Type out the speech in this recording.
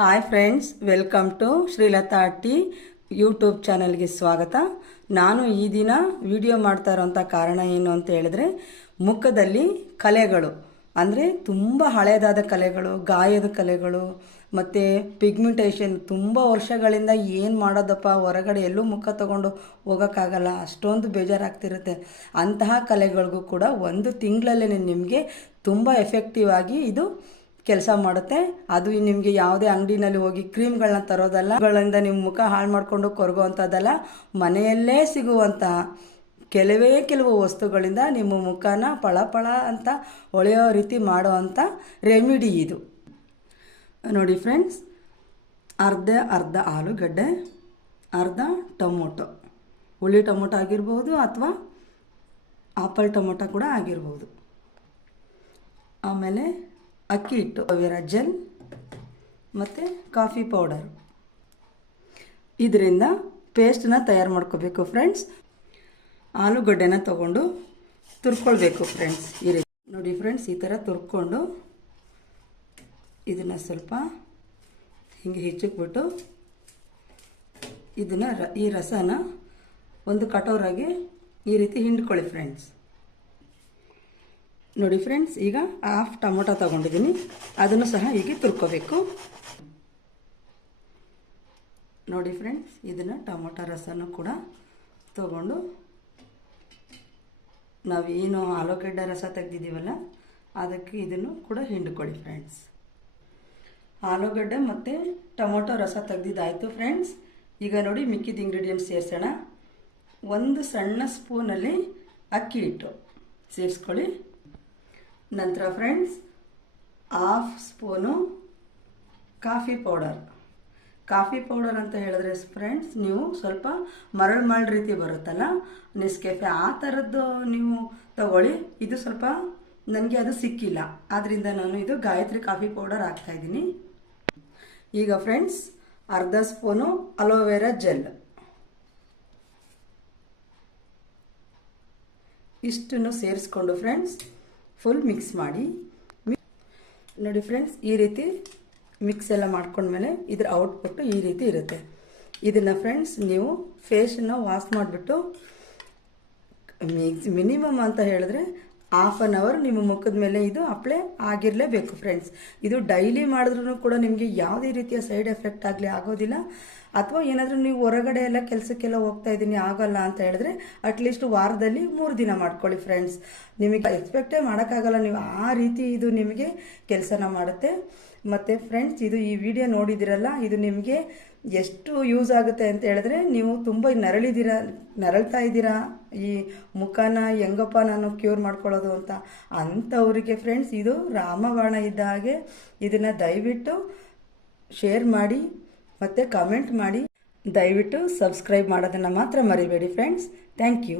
Hi friends, welcome to Srilatha T YouTube ಚಾನಲ್ಗೆ ಸ್ವಾಗತ. ನಾನು ಈ ದಿನ ವಿಡಿಯೋ ಮಾಡ್ತಾ ಇರೋಂಥ ಕಾರಣ ಏನು ಅಂತ ಹೇಳಿದ್ರೆ, ಮುಖದಲ್ಲಿ ಕಲೆಗಳು ಅಂದರೆ ತುಂಬ ಹಳೆಯದಾದ ಕಲೆಗಳು, ಗಾಯದ ಕಲೆಗಳು ಮತ್ತು ಪಿಗ್ಮೆಂಟೇಷನ್ ತುಂಬ ವರ್ಷಗಳಿಂದ ಏನು ಮಾಡೋದಪ್ಪ, ಹೊರಗಡೆ ಎಲ್ಲೂ ಮುಖ ತಗೊಂಡು ಹೋಗೋಕ್ಕಾಗಲ್ಲ, ಅಷ್ಟೊಂದು ಬೇಜಾರಾಗ್ತಿರುತ್ತೆ. ಅಂತಹ ಕಲೆಗಳಿಗೂ ಕೂಡ ಒಂದು ತಿಂಗಳಲ್ಲೇ ನಿಮಗೆ ತುಂಬ ಎಫೆಕ್ಟಿವ್ ಆಗಿ ಇದು ಕೆಲಸ ಮಾಡುತ್ತೆ. ಅದು ನಿಮಗೆ ಯಾವುದೇ ಅಂಗಡಿನಲ್ಲಿ ಹೋಗಿ ಕ್ರೀಮ್ಗಳನ್ನ ತರೋದಲ್ಲ, ಗಳಿಂದ ನಿಮ್ಮ ಮುಖ ಹಾಳು ಮಾಡಿಕೊಂಡು ಕೊರಗುವಂಥದ್ದಲ್ಲ, ಮನೆಯಲ್ಲೇ ಸಿಗುವಂತಹ ಕೆಲವು ವಸ್ತುಗಳಿಂದ ನಿಮ್ಮ ಮುಖನ ಪಳ ಅಂತ ಹೊಳೆಯೋ ರೀತಿ ಮಾಡುವಂಥ ರೆಮಿಡಿ ಇದು. ನೋಡಿ ಫ್ರೆಂಡ್ಸ್, ಅರ್ಧ ಆಲೂಗಡ್ಡೆ, ಅರ್ಧ ಟೊಮೊಟೊ, ಹುಳಿ ಟೊಮೊಟೊ ಆಗಿರ್ಬೋದು ಅಥವಾ ಆಪಲ್ ಟೊಮೊಟೊ ಕೂಡ ಆಗಿರ್ಬೋದು. ಆಮೇಲೆ ಅಕ್ಕಿ ಹಿಟ್ಟು, ಅಲೋವೆರಾ ಜೆಲ್ ಮತ್ತು ಕಾಫಿ ಪೌಡರ್. ಇದರಿಂದ ಪೇಸ್ಟನ್ನ ತಯಾರು ಮಾಡ್ಕೋಬೇಕು ಫ್ರೆಂಡ್ಸ್. ಆಲೂಗಡ್ಡೆನ ತೊಗೊಂಡು ತುರ್ಕೊಳ್ಬೇಕು ಫ್ರೆಂಡ್ಸ್. ಈ ರೀತಿ ನೋಡಿ ಫ್ರೆಂಡ್ಸ್, ಈ ಥರ ತುರ್ಕೊಂಡು ಇದನ್ನು ಸ್ವಲ್ಪ ಹಿಂಗೆ ಹೆಚ್ಚಿಕ್ಬಿಟ್ಟು ಇದನ್ನು ಈ ರಸನ ಒಂದು ಕಟೋರಾಗಿ ಈ ರೀತಿ ಹಿಂಡ್ಕೊಳ್ಳಿ ಫ್ರೆಂಡ್ಸ್. ನೋಡಿ ಫ್ರೆಂಡ್ಸ್, ಈಗ ಹಾಫ್ ಟೊಮೊಟೊ ತೊಗೊಂಡಿದ್ದೀನಿ, ಅದನ್ನು ಸಹ ಹೀಗೆ ತುರ್ಕೋಬೇಕು. ನೋಡಿ ಫ್ರೆಂಡ್ಸ್, ಇದನ್ನು ಟೊಮೊಟೊ ರಸನೂ ಕೂಡ ತಗೊಂಡು ನಾವೇನು ಆಲೂಗಡ್ಡೆ ರಸ ತೆಗೆದಿದ್ದೀವಲ್ಲ ಅದಕ್ಕೆ ಇದನ್ನು ಕೂಡ ಹಿಂಡ್ಕೊಳ್ಳಿ ಫ್ರೆಂಡ್ಸ್. ಆಲೂಗಡ್ಡೆ ಮತ್ತು ಟೊಮೊಟೊ ರಸ ತೆಗೆದಿದ್ದಾಯಿತು ಫ್ರೆಂಡ್ಸ್. ಈಗ ನೋಡಿ ಮಿಕ್ಕಿದ ಇಂಗ್ರೀಡಿಯೆಂಟ್ಸ್ ಸೇರಿಸೋಣ. ಒಂದು ಸಣ್ಣ ಸ್ಪೂನಲ್ಲಿ ಅಕ್ಕಿ ಹಿಟ್ಟು ಸೇರಿಸ್ಕೊಳ್ಳಿ. ನಂತರ friends, half spoon coffee powder ಅಂತ ಹೇಳಿದ್ರೆ ಫ್ರೆಂಡ್ಸ್, ನೀವು ಸ್ವಲ್ಪ ಮರಳು ರೀತಿ ಬರುತ್ತಲ್ಲ ನೆಸ್ಕೆಫೆ, ಆ ಥರದ್ದು ನೀವು ತಗೊಳ್ಳಿ. ಇದು ಸ್ವಲ್ಪ ನನಗೆ ಅದು ಸಿಕ್ಕಿಲ್ಲ, ಆದ್ದರಿಂದ ನಾನು ಇದು ಗಾಯತ್ರಿ ಕಾಫಿ ಪೌಡರ್ ಹಾಕ್ತಾಯಿದ್ದೀನಿ. ಈಗ ಫ್ರೆಂಡ್ಸ್, ಅರ್ಧ ಸ್ಪೂನು ಅಲೋವೆರಾ ಜೆಲ್, ಇಷ್ಟನ್ನು ಸೇರಿಸ್ಕೊಂಡು ಫ್ರೆಂಡ್ಸ್ ಫುಲ್ ಮಿಕ್ಸ್ ಮಾಡಿ. ನೋಡಿ ಫ್ರೆಂಡ್ಸ್, ಈ ರೀತಿ ಮಿಕ್ಸ್ ಎಲ್ಲ ಮಾಡ್ಕೊಂಡ್ಮೇಲೆ ಇದರ ಔಟ್ಪುಟ್ಟು ಈ ರೀತಿ ಇರುತ್ತೆ. ಇದನ್ನು ಫ್ರೆಂಡ್ಸ್ ನೀವು ಫೇಸನ್ನು ವಾಶ್ ಮಾಡಿಬಿಟ್ಟು ಮಿನಿಮಮ್ ಅಂತ ಹೇಳಿದ್ರೆ ಹಾಫ್ ಆನ್ ಅವರ್ ನಿಮ್ಮ ಮುಖದ ಮೇಲೆ ಇದು ಅಪ್ಲೈ ಆಗಿರಲೇಬೇಕು ಫ್ರೆಂಡ್ಸ್. ಇದು ಡೈಲಿ ಮಾಡಿದ್ರೂ ಕೂಡ ನಿಮಗೆ ಯಾವುದೇ ರೀತಿಯ ಸೈಡ್ ಎಫೆಕ್ಟ್ ಆಗಲಿ ಆಗೋದಿಲ್ಲ. ಅಥವಾ ಏನಾದರೂ ನೀವು ಹೊರಗಡೆ ಎಲ್ಲ ಕೆಲಸಕ್ಕೆಲ್ಲ ಹೋಗ್ತಾ ಇದ್ದೀನಿ ಆಗಲ್ಲ ಅಂತ ಹೇಳಿದ್ರೆ ಅಟ್ಲೀಸ್ಟ್ ವಾರದಲ್ಲಿ 3 ದಿನ ಮಾಡ್ಕೊಳ್ಳಿ ಫ್ರೆಂಡ್ಸ್. ನಿಮಗೆ ಎಕ್ಸ್ಪೆಕ್ಟೇ ಮಾಡೋಕ್ಕಾಗಲ್ಲ, ನೀವು ಆ ರೀತಿ ಇದು ನಿಮಗೆ ಕೆಲಸನ ಮಾಡುತ್ತೆ. ಮತ್ತು ಫ್ರೆಂಡ್ಸ್, ಇದು ಈ ವಿಡಿಯೋ ನೋಡಿದಿರಲ್ಲ, ಇದು ನಿಮಗೆ ಎಷ್ಟು ಯೂಸ್ ಆಗುತ್ತೆ ಅಂತ ಹೇಳಿದ್ರೆ, ನೀವು ತುಂಬ ನರಳ್ತಾ ಇದ್ದೀರಾ, ಈ ಮುಖನ ಹೆಂಗಪ್ಪ ನಾನು ಕ್ಯೂರ್ ಮಾಡ್ಕೊಳ್ಳೋದು ಅಂಥವ್ರಿಗೆ ಫ್ರೆಂಡ್ಸ್ ಇದು ರಾಮಬಾಣ ಇದ್ದ ಹಾಗೆ. ಇದನ್ನು ದಯವಿಟ್ಟು ಶೇರ್ ಮಾಡಿ ಮತ್ತು ಕಮೆಂಟ್ ಮಾಡಿ. ದಯವಿಟ್ಟು ಸಬ್ಸ್ಕ್ರೈಬ್ ಮಾಡೋದನ್ನು ಮಾತ್ರ ಮರಿಬೇಡಿ ಫ್ರೆಂಡ್ಸ್. Thank you.